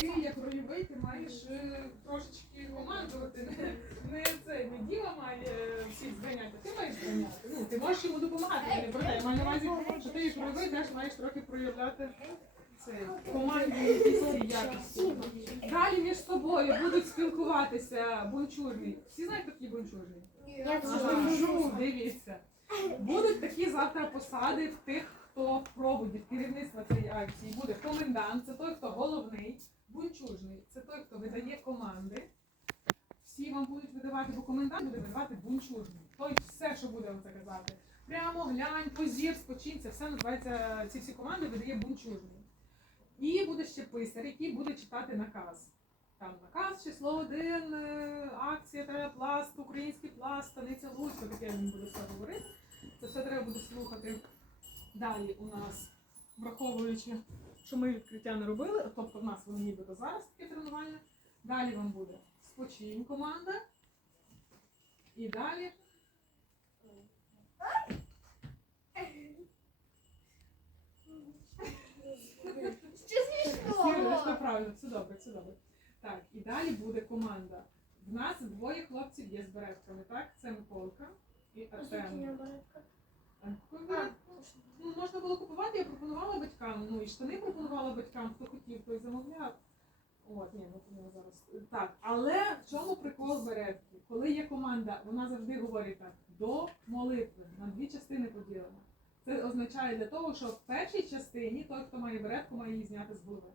Ти як рольовий, ти маєш е, трошечки командувати. Не, це не діва має е, всіх зганяти, ти маєш зганяти. Ну, ти можеш йому допомагати. Я не про те. Я маю на увазі, що ти як рольовий теж маєш трохи проявляти це командні якісь якості. Далі між собою будуть спілкуватися бунчурні. Всі знають, хто? Я Бонжур, дивіться. Будуть такі завтра посади в тих, хто проводить керівництво цієї акції. Буде комендант, це той, хто головний, бунчужний, це той, хто видає команди. Всі вам будуть видавати, бо комендант буде видавати бунчужний. Той все, що буде вам це казати. Прямо глянь, позір, спочинь, це все називається, ці всі команди видає бунчужний. І буде ще писар, який буде читати наказ. Там наказ, число один, е, акція, пласт, український пласт, станиця Луцька, таке він буде все говорити. Це все треба буде слухати. Далі у нас, враховуючи, що ми відкриття не робили, тобто в нас воно нібито зараз таке тренування. Далі вам буде спочинь команда. І далі смішно? правильно, все добре, все добре. Так, і далі буде команда. В нас двоє хлопців є з беретками, так? Це Миколка і Артем. Ну, можна було купувати, я пропонувала батькам. Ну і штани пропонувала батькам, хто хотів, той замовляв. От, ні, ну зараз. Так, але в чому прикол беретки? Коли є команда, вона завжди говорить так: до молитви на дві частини поділена. Це означає для того, що в першій частині той, хто має беретку, має її зняти з голови.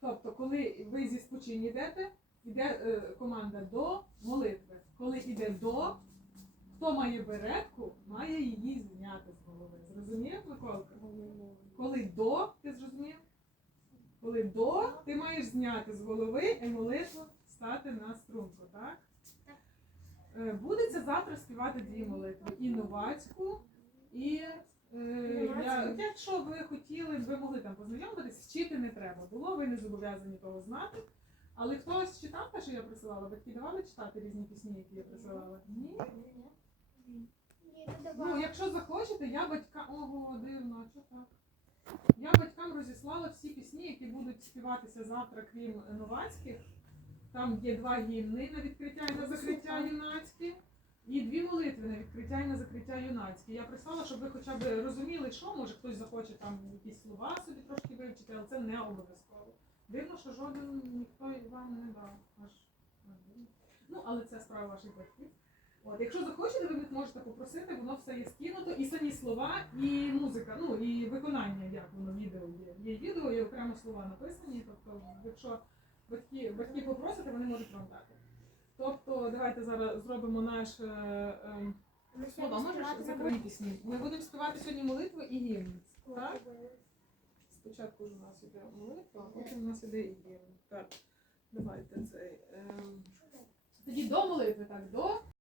Тобто, коли ви зі спочинь йдете, йде е, команда до молитви. Коли йде до, хто має беретку, має її зняти з голови. Зрозумів, Миколка? Коли до, ти зрозумів? Коли до, ти маєш зняти з голови і молитву стати на струнку, так? Е, Будеться завтра співати дві молитви. І новацьку, і е, якщо ви хотіли, ви могли там познайомитись, вчити не треба було, ви не зобов'язані того знати. Але хтось читав те, що я присилала? Батьки давали читати різні пісні, які я присилала? Ні? Ну, якщо захочете, я батькам. Ого, дивно, а що так? Я батькам розіслала всі пісні, які будуть співатися завтра, крім новацьких. Там є два гімни на відкриття і на закриття юнацькі, і дві молитви на відкриття і на закриття юнацькі. Я прислала, щоб ви хоча б розуміли, що може хтось захоче там якісь слова собі трошки вивчити, але це не обов'язково. Дивно, що жоден ніхто вам не дав. Аж ну, але це справа ваших батьків. От, якщо захочете, ви можете попросити, воно все є скинуто, і самі слова, і музика, ну і виконання, як воно відео є. Є відео, і окремо слова написані. Тобто, якщо батьки, батьки попросите, вони можуть вам дати. Тобто, давайте зараз зробимо наш. Е, е, Слова, можеш закриті пісні. Ми будемо співати сьогодні молитву і гімн. Так? Спочатку у нас іде молитва, а потім у нас іде і гімн. Так, давайте цей. ем, Тоді до молитви, так, до